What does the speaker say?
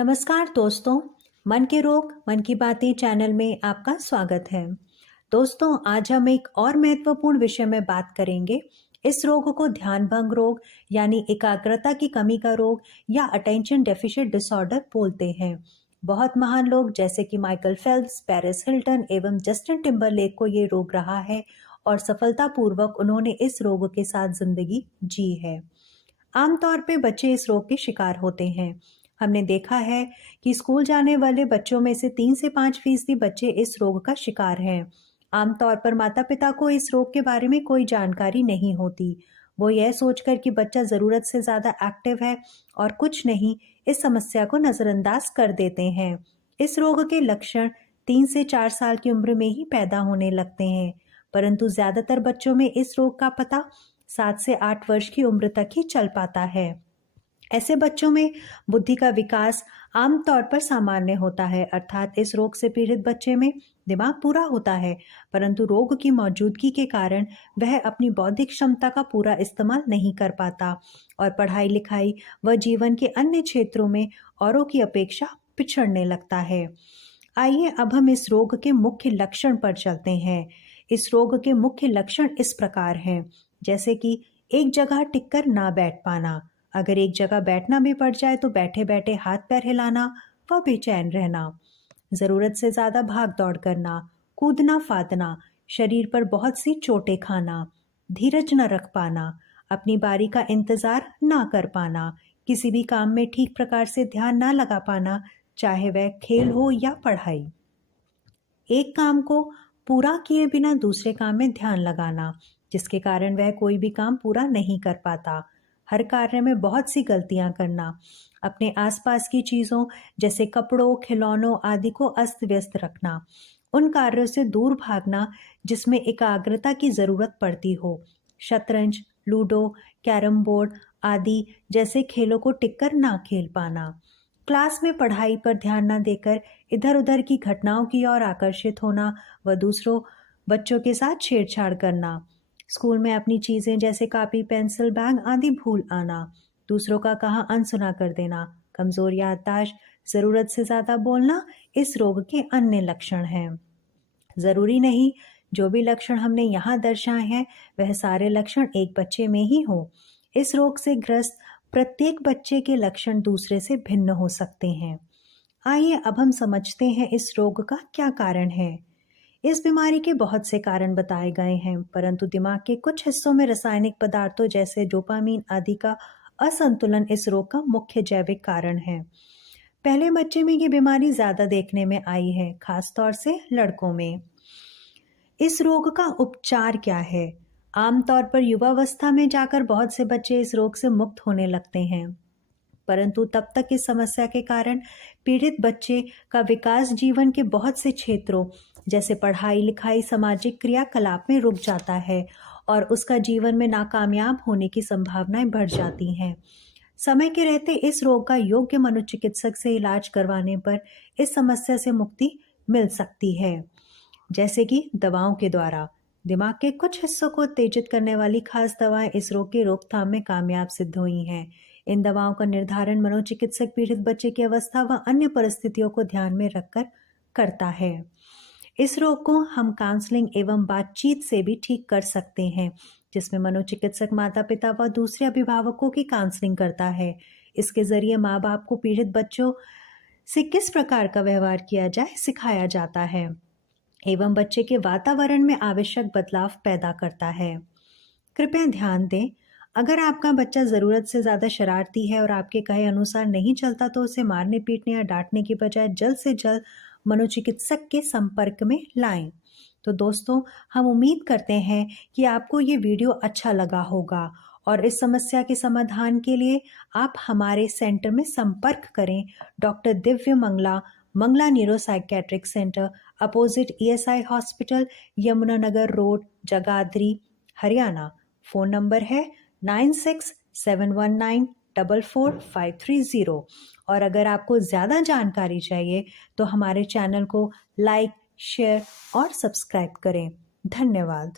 नमस्कार दोस्तों, मन के रोग मन की बातें चैनल में आपका स्वागत है। दोस्तों, आज हम एक और महत्वपूर्ण विषय में बात करेंगे। इस रोग को ध्यान भंग रोग यानी एकाग्रता की कमी का रोग या अटेंशन डेफिशिएंट डिसऑर्डर बोलते हैं। बहुत महान लोग जैसे कि माइकल फेल्प्स, पेरिस हिल्टन एवं जस्टिन टिम्बरलेक को ये रोग रहा है और सफलतापूर्वक उन्होंने इस रोग के साथ जिंदगी जी है। आमतौर पे बच्चे इस रोग के शिकार होते हैं। हमने देखा है कि स्कूल जाने वाले बच्चों में से 3 से 5% बच्चे इस रोग का शिकार हैं। आमतौर पर माता-पिता को इस रोग के बारे में कोई जानकारी नहीं होती। वो यह सोचकर कि बच्चा ज़रूरत से ज़्यादा एक्टिव है और कुछ नहीं, इस समस्या को नज़रअंदाज कर देते हैं। इस रोग के लक्षण 3 से 4 साल की उम्र में ही पैदा होने लगते हैं, परंतु ज़्यादातर बच्चों में इस रोग का पता 7 से 8 वर्ष की उम्र तक ही चल पाता है। ऐसे बच्चों में बुद्धि का विकास आमतौर पर सामान्य होता है, अर्थात इस रोग से पीड़ित बच्चे में दिमाग पूरा होता है, परंतु रोग की मौजूदगी के कारण वह अपनी बौद्धिक क्षमता का पूरा इस्तेमाल नहीं कर पाता और पढ़ाई लिखाई व जीवन के अन्य क्षेत्रों में औरों की अपेक्षा पिछड़ने लगता है। आइए अब हम इस रोग के मुख्य लक्षण पर चलते हैं। इस रोग के मुख्य लक्षण इस प्रकार हैं, जैसे कि एक जगह टिककर ना बैठ पाना। अगर एक जगह बैठना भी पड़ जाए तो बैठे बैठे हाथ पैर हिलाना व बेचैन रहना, ज़रूरत से ज़्यादा भाग दौड़ करना, कूदना फादना, शरीर पर बहुत सी चोटें खाना, धीरज न रख पाना, अपनी बारी का इंतज़ार ना कर पाना, किसी भी काम में ठीक प्रकार से ध्यान ना लगा पाना, चाहे वह खेल हो या पढ़ाई। एक काम को पूरा किए बिना दूसरे काम में ध्यान लगाना, जिसके कारण वह कोई भी काम पूरा नहीं कर पाता। हर कार्य में बहुत सी गलतियां करना, अपने आसपास की चीज़ों जैसे कपड़ों, खिलौनों आदि को अस्त व्यस्त रखना, उन कार्यों से दूर भागना जिसमें एकाग्रता की ज़रूरत पड़ती हो। शतरंज, लूडो, कैरम बोर्ड आदि जैसे खेलों को टिककर ना खेल पाना। क्लास में पढ़ाई पर ध्यान न देकर इधर उधर की घटनाओं की ओर आकर्षित होना व दूसरों बच्चों के साथ छेड़छाड़ करना। स्कूल में अपनी चीज़ें जैसे कॉपी, पेंसिल, बैग आदि भूल आना। दूसरों का कहा अनसुना कर देना। कमज़ोर याददाश्त, ज़रूरत से ज़्यादा बोलना इस रोग के अन्य लक्षण हैं। ज़रूरी नहीं जो भी लक्षण हमने यहाँ दर्शाए हैं वह सारे लक्षण एक बच्चे में ही हों। इस रोग से ग्रस्त प्रत्येक बच्चे के लक्षण दूसरे से भिन्न हो सकते हैं। आइए अब हम समझते हैं इस रोग का क्या कारण है। इस बीमारी के बहुत से कारण बताए गए हैं, परंतु दिमाग के कुछ हिस्सों में रासायनिक पदार्थों जैसे डोपामीन आदि का असंतुलन इस रोग का मुख्य जैविक कारण है। पहले बच्चे में ये बीमारी ज्यादा देखने में आई है, खासतौर से लड़कों में। इस रोग का उपचार क्या है? आमतौर पर युवावस्था में जाकर बहुत से बच्चे इस रोग से मुक्त होने लगते हैं, परंतु तब तक इस समस्या के कारण पीड़ित बच्चे का विकास जीवन के बहुत से क्षेत्रों जैसे पढ़ाई लिखाई, सामाजिक क्रियाकलाप में रुक जाता है और उसका जीवन में नाकामयाब होने की संभावनाएं बढ़ जाती हैं। समय के रहते इस रोग का योग्य मनोचिकित्सक से इलाज करवाने पर इस समस्या से मुक्ति मिल सकती है, जैसे कि दवाओं के द्वारा। दिमाग के कुछ हिस्सों को उत्तेजित करने वाली खास दवाएं इस रोग की रोकथाम में कामयाब सिद्ध हुई हैं। इन दवाओं का निर्धारण मनोचिकित्सक पीड़ित बच्चे की अवस्था व अन्य परिस्थितियों को ध्यान में रखकर करता है। इस रोग को हम काउंसलिंग एवं बातचीत से भी ठीक कर सकते हैं, जिसमें मनोचिकित्सक माता पिता व दूसरे अभिभावकों की काउंसलिंग करता है। इसके जरिए माँ बाप को पीड़ित बच्चों से किस प्रकार का व्यवहार किया जाए सिखाया जाता है एवं बच्चे के वातावरण में आवश्यक बदलाव पैदा करता है। कृपया ध्यान दें, अगर आपका बच्चा ज़रूरत से ज़्यादा शरारती है और आपके कहे अनुसार नहीं चलता तो उसे मारने पीटने या डांटने की बजाय जल्द से जल्द मनोचिकित्सक के संपर्क में लाएं। तो दोस्तों, हम उम्मीद करते हैं कि आपको ये वीडियो अच्छा लगा होगा और इस समस्या के समाधान के लिए आप हमारे सेंटर में संपर्क करें। Doctor Divya Mangla, Mangla neuro psychiatric centre, opposite ESI hospital, Yamunanagar road, Jagadhri, Haryana. Phone number है 9671944530। और अगर आपको ज़्यादा जानकारी चाहिए तो हमारे चैनल को लाइक, शेयर और सब्सक्राइब करें। धन्यवाद।